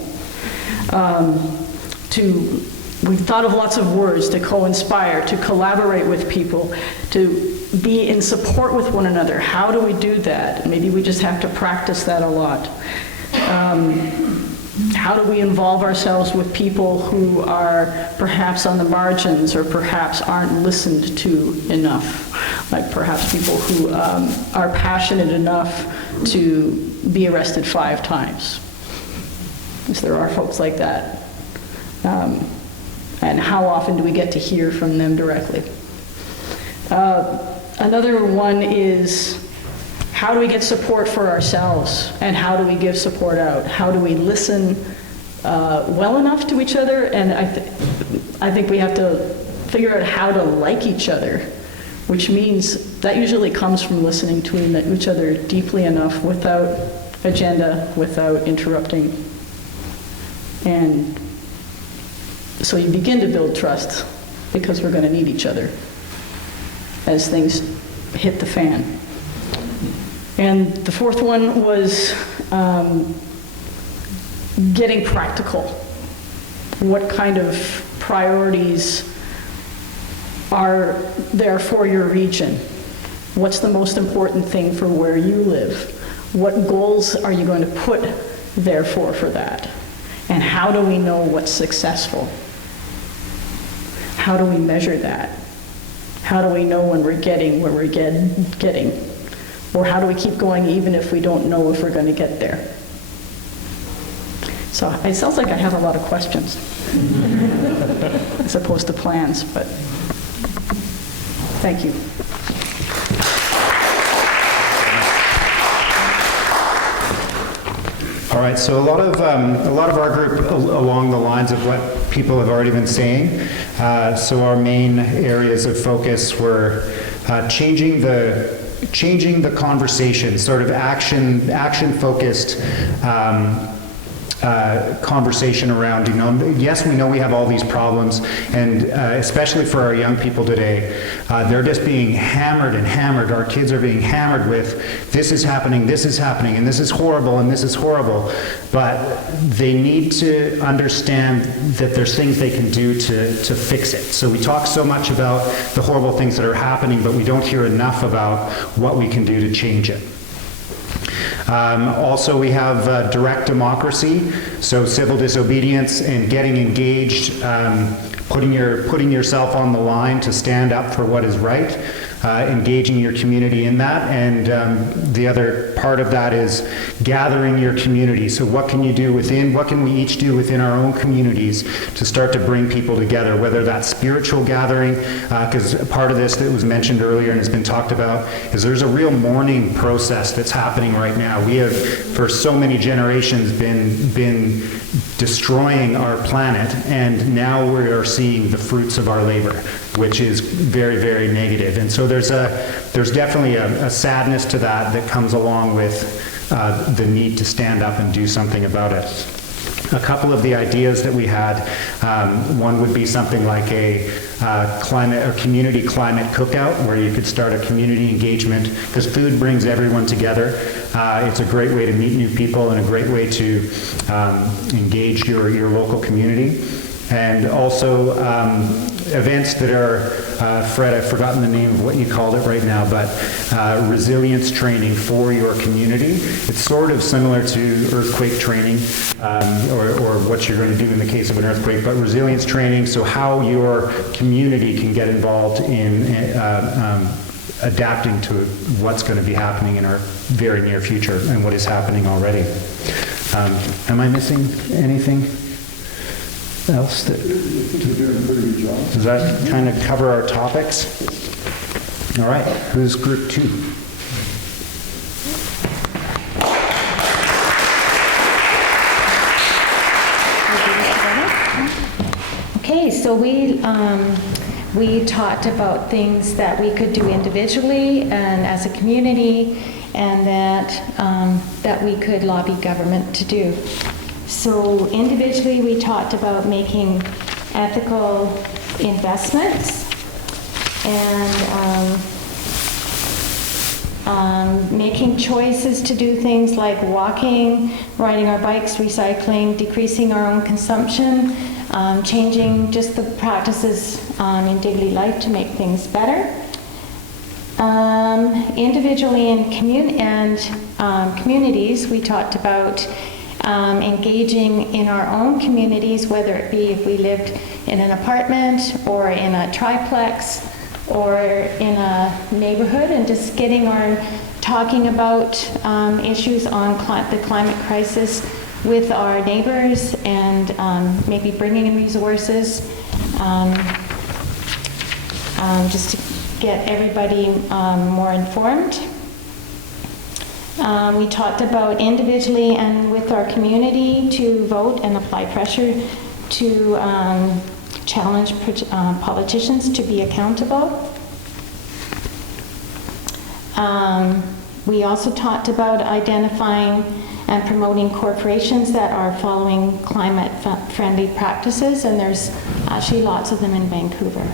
We've thought of lots of words: to co-inspire, to collaborate with people, to be in support with one another. How do we do that? Maybe we just have to practice that a lot. How do we involve ourselves with people who are perhaps on the margins, or perhaps aren't listened to enough? Like perhaps people who are passionate enough to be arrested 5 times. Because there are folks like that. And how often do we get to hear from them directly? Another one is, how do we get support for ourselves, and how do we give support out? How do we listen well enough to each other? And I think we have to figure out how to like each other, which means that usually comes from listening to each other deeply enough, without agenda, without interrupting. And so you begin to build trust, because we're going to need each other as things hit the fan. And the fourth one was getting practical. What kind of priorities are there for your region? What's the most important thing for where you live? What goals are you going to put there for that? And how do we know what's successful? How do we measure that? How do we know when we're getting where we're getting? Or how do we keep going even if we don't know if we're going to get there? So it sounds like I have a lot of questions as opposed to plans, but thank you. All right, so a lot of our group along the lines of what people have already been saying. So our main areas of focus were changing the conversation, sort of action-focused conversation around, yes, we know we have all these problems, and especially for our young people today, they're just being hammered and hammered. Our kids are being hammered with, this is happening, and this is horrible, and this is horrible. But they need to understand that there's things they can do to fix it. So we talk so much about the horrible things that are happening, but we don't hear enough about what we can do to change it. Also, we have direct democracy, so civil disobedience and getting engaged, putting yourself on the line to stand up for what is right, engaging your community in that, and the other part of that is gathering your community. So what can we each do within our own communities to start to bring people together, whether that's spiritual gathering, because part of this that was mentioned earlier and has been talked about is there's a real mourning process that's happening right now. We have, for so many generations, been destroying our planet, and now we are seeing the fruits of our labor, which is very, very negative. And so there's definitely a sadness to that comes along with the need to stand up and do something about it. A couple of the ideas that we had, one would be something like a climate or community climate cookout, where you could start a community engagement, because food brings everyone together. It's a great way to meet new people and a great way to engage your local community. And also events that are, Fred, I've forgotten the name of what you called it right now, but resilience training for your community. It's sort of similar to earthquake training, or what you're going to do in the case of an earthquake, but resilience training, so how your community can get involved in adapting to what's going to be happening in our very near future and what is happening already. Am I missing anything else? You're doing a pretty good job. Does that kind of cover our topics? All right, who's group 2? Okay, so we We talked about things that we could do individually and as a community, and that we could lobby government to do. So individually, we talked about making ethical investments and making choices to do things like walking, riding our bikes, recycling, decreasing our own consumption, changing just the practices in daily life to make things better. Individually in communities, we talked about engaging in our own communities, whether it be if we lived in an apartment or in a triplex or in a neighborhood, and just talking about issues on the climate crisis with our neighbors, and maybe bringing in resources just to get everybody more informed. We talked about individually and with our community to vote and apply pressure to challenge politicians to be accountable. We also talked about identifying and promoting corporations that are following climate-friendly practices, and there's actually lots of them in Vancouver.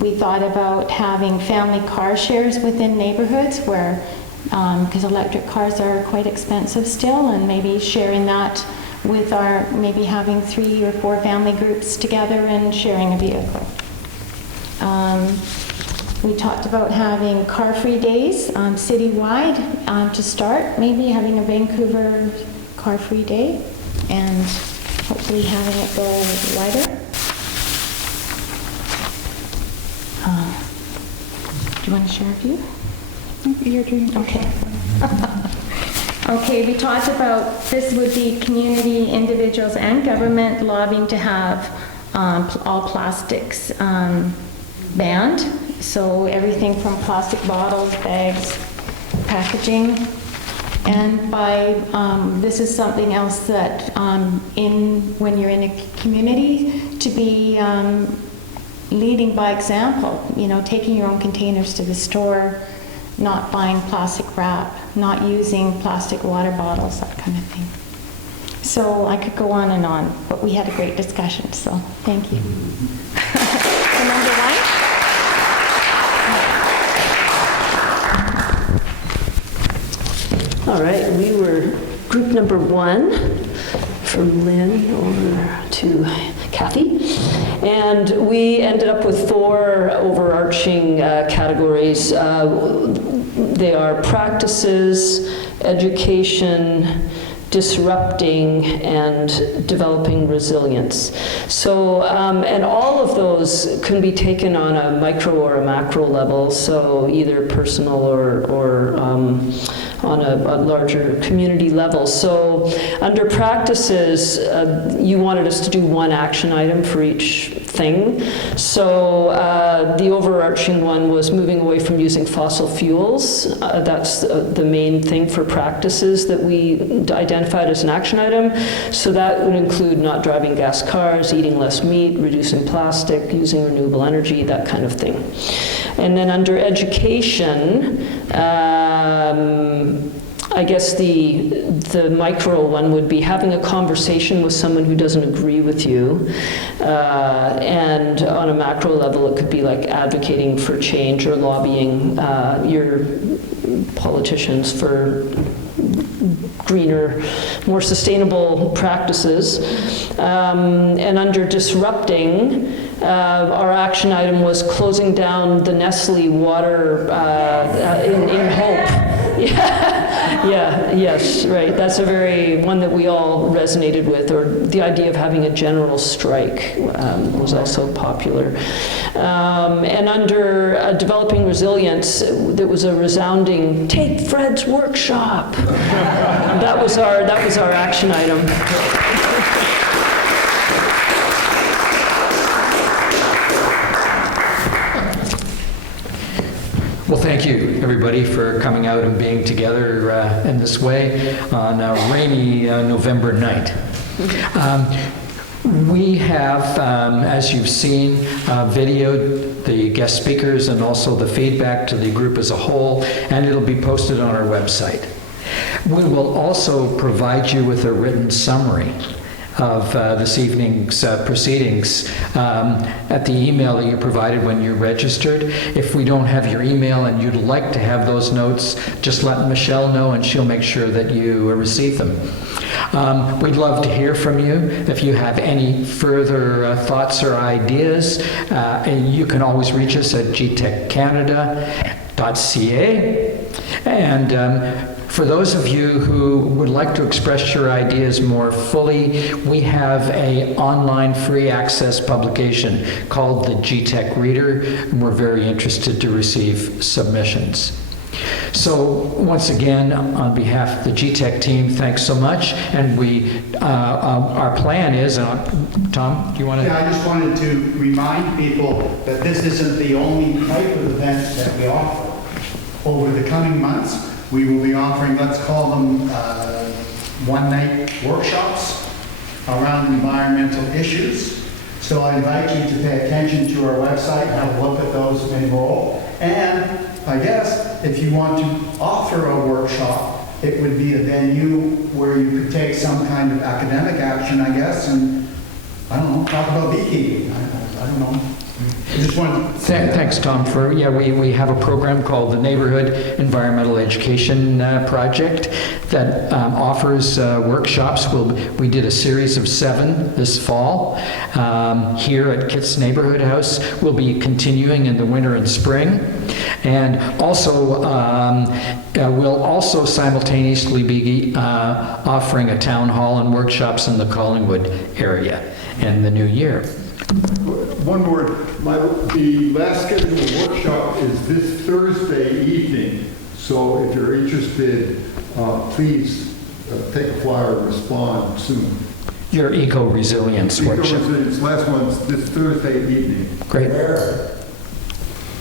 We thought about having family car shares within neighborhoods where, because electric cars are quite expensive still, and maybe sharing that with maybe having 3 or 4 family groups together and sharing a vehicle. We talked about having car-free days citywide to start, maybe having a Vancouver car-free day, and hopefully having it go wider. Do you want to share a few? You're doing okay. Okay, we talked about this would be community, individuals, and government lobbying to have all plastics banned. So everything from plastic bottles, bags, packaging. And by this is something else that when you're in a community, to be leading by example, taking your own containers to the store, not buying plastic wrap, not using plastic water bottles, that kind of thing. So I could go on, but we had a great discussion, so thank you. Number 1? All right, we were group number 1, from Lynn over to Kathy. And we ended up with 4 overarching categories. They are practices, education, disrupting, and developing resilience. So, and all of those can be taken on a micro or a macro level, so either personal or on a larger community level. So under practices, you wanted us to do 1 action item for each thing. So the overarching one was moving away from using fossil fuels. That's the main thing for practices that we identified as an action item. So that would include not driving gas cars, eating less meat, reducing plastic, using renewable energy, that kind of thing. And then under education, I guess the micro one would be having a conversation with someone who doesn't agree with you. And on a macro level, it could be like advocating for change or lobbying your politicians for greener, more sustainable practices. And under disrupting, our action item was closing down the Nestle water in Hope. Yes, right. That's a very one that we all resonated with, or the idea of having a general strike was also popular. And under developing resilience, there was a resounding "Take Fred's workshop." That was our action item. Well, thank you, everybody, for coming out and being together in this way on a rainy November night. We have, as you've seen, videoed the guest speakers and also the feedback to the group as a whole, and it'll be posted on our website. We will also provide you with a written summary of this evening's proceedings at the email that you provided when you registered. If we don't have your email and you'd like to have those notes, just let Michelle know and she'll make sure that you receive them. We'd love to hear from you. If you have any further thoughts or ideas, you can always reach us at gteccanada.ca. And for those of you who would like to express your ideas more fully, we have an online free access publication called the GTEC Reader, and we're very interested to receive submissions. So once again, on behalf of the GTEC team, thanks so much. And our plan is, Tom, do you want to? Yeah, I just wanted to remind people that this isn't the only type of event that we offer. Over the coming months, we will be offering, let's call them one-night workshops around environmental issues. So I invite you to pay attention to our website, have a look at those and enroll. And I guess if you want to offer a workshop, it would be a venue where you could take some kind of academic action, I guess, and, I don't know, talk about beekeeping. I don't know. I just wanted to say that. Thanks, Tom. We have a program called the Neighborhood Environmental Education Project that offers workshops. We did a series of 7 this fall here at Kitts Neighborhood House. We'll be continuing in the winter and spring. And also, we'll also simultaneously be offering a town hall and workshops in the Collingwood area in the new year. One word, the last scheduled workshop is this Thursday evening, so if you're interested, please take a flyer and respond soon. Your eco-resilience workshop. Eco-resilience, last one's this Thursday evening. Great.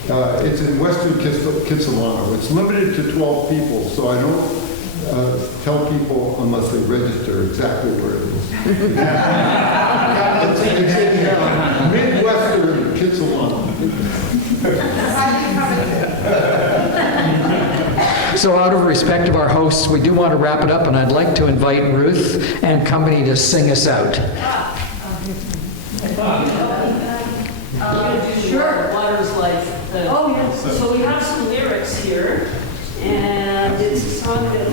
It's in Western Kitsilano. It's limited to 12 people, so I don't tell people unless they register exactly where it is. It's in Midwestern Kitsilano. So out of respect of our hosts, we do want to wrap it up, and I'd like to invite Ruth and company to sing us out. Sure. Water is life. So we have some lyrics here, and it's a song that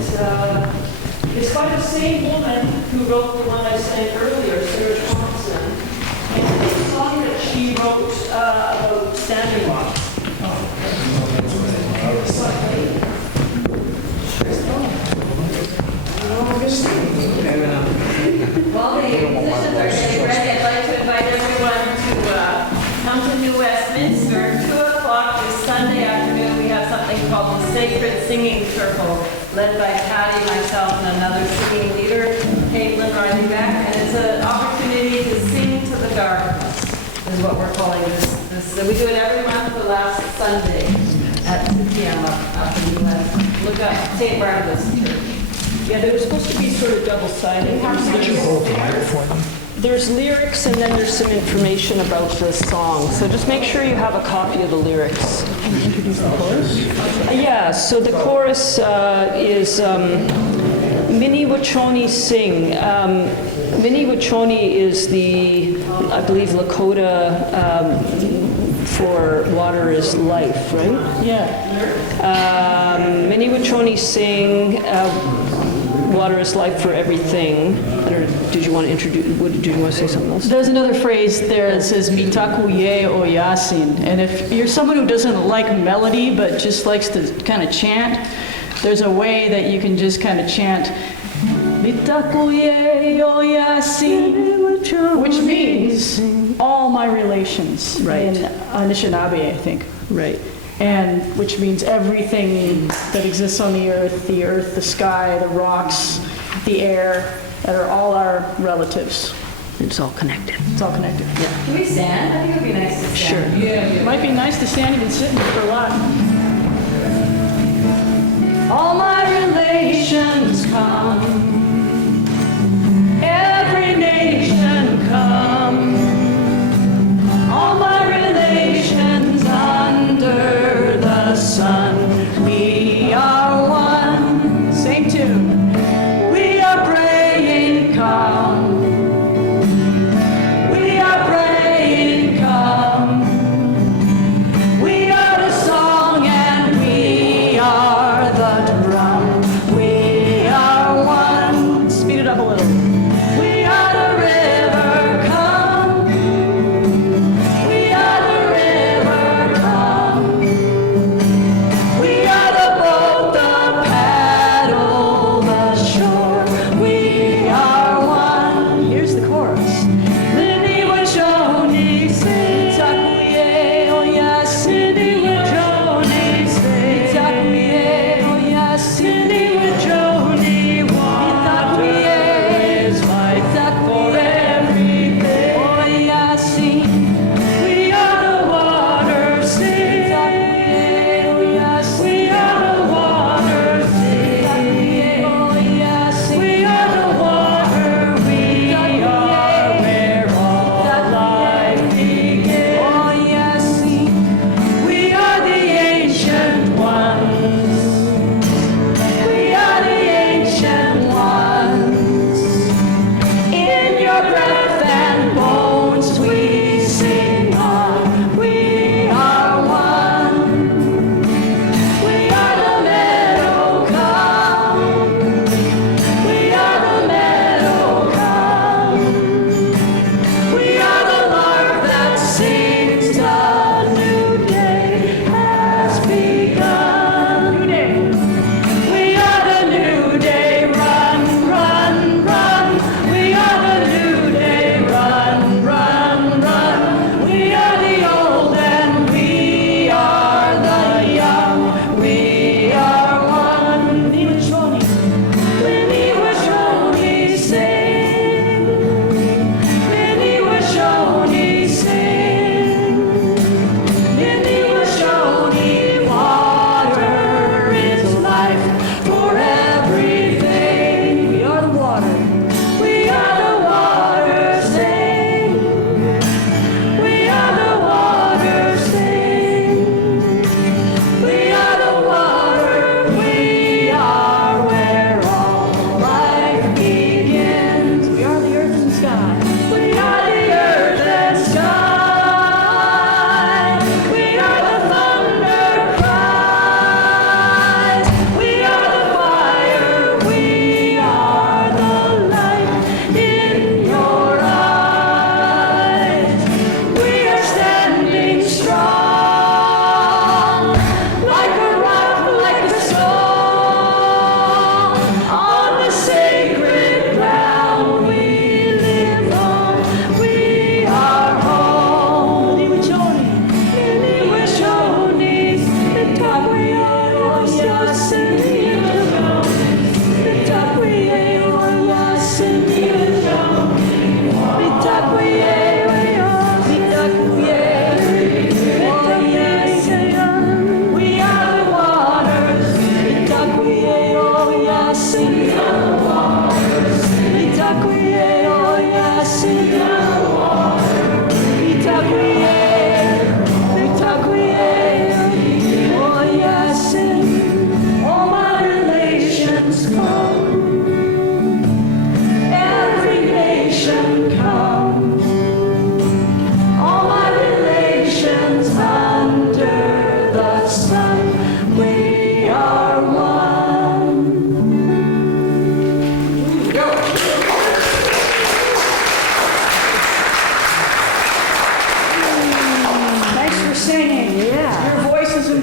it's by the same woman who wrote the one I sang earlier, Sarah Thompson. And it's a song that she wrote about standing rock. Well, the musicians are getting ready. I'd like to invite everyone to come to New Westminster. 2 o'clock this Sunday afternoon, we have something called the Sacred Singing Circle, led by Patty, myself, and another singing leader, Caitlin Ridingback. And it's an opportunity to sing to the darkness, is what we're calling this. So we do it every month, the last Sunday at 2 p.m. up in New Westminster. Look up St. Barnabas Church. Yeah, they were supposed to be sort of double-sided. Would you hold the microphone? There's lyrics and then there's some information about the song. So just make sure you have a copy of the lyrics. Can you introduce the chorus? Yeah, so the chorus is Minnie Wachoni Sing. Minnie Wachoni is the, I believe, Lakota for water is life, right? Yeah. Minnie Wachoni Sing. Water is life for everything. Did you want to introduce? Did you want to say something else? There's another phrase there that says mitaku ye o yasin. And if you're someone who doesn't like melody but just likes to kind of chant, there's a way that you can just kind of chant mitaku ye o yasin, which means all my relations. Right. In Anishinaabe, I think. Right. And which means everything that exists on the earth, the sky, the rocks, the air, that are all our relatives. It's all connected. It's all connected. Yeah. Can we stand? I think it would be nice to stand. Sure. Yeah. It might be nice to stand even sitting for a lot. All my relations come, every nation come.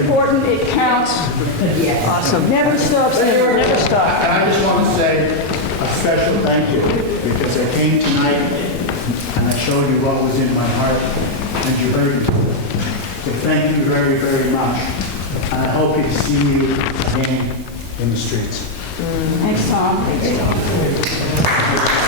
important, it counts. Awesome. Never stops, never stop. And I just want to say a special thank you, because I came tonight and I showed you what was in my heart, and you heard it. So thank you very, very much. And I hope to see you again in the streets. Thanks, Tom. Thanks, Tom.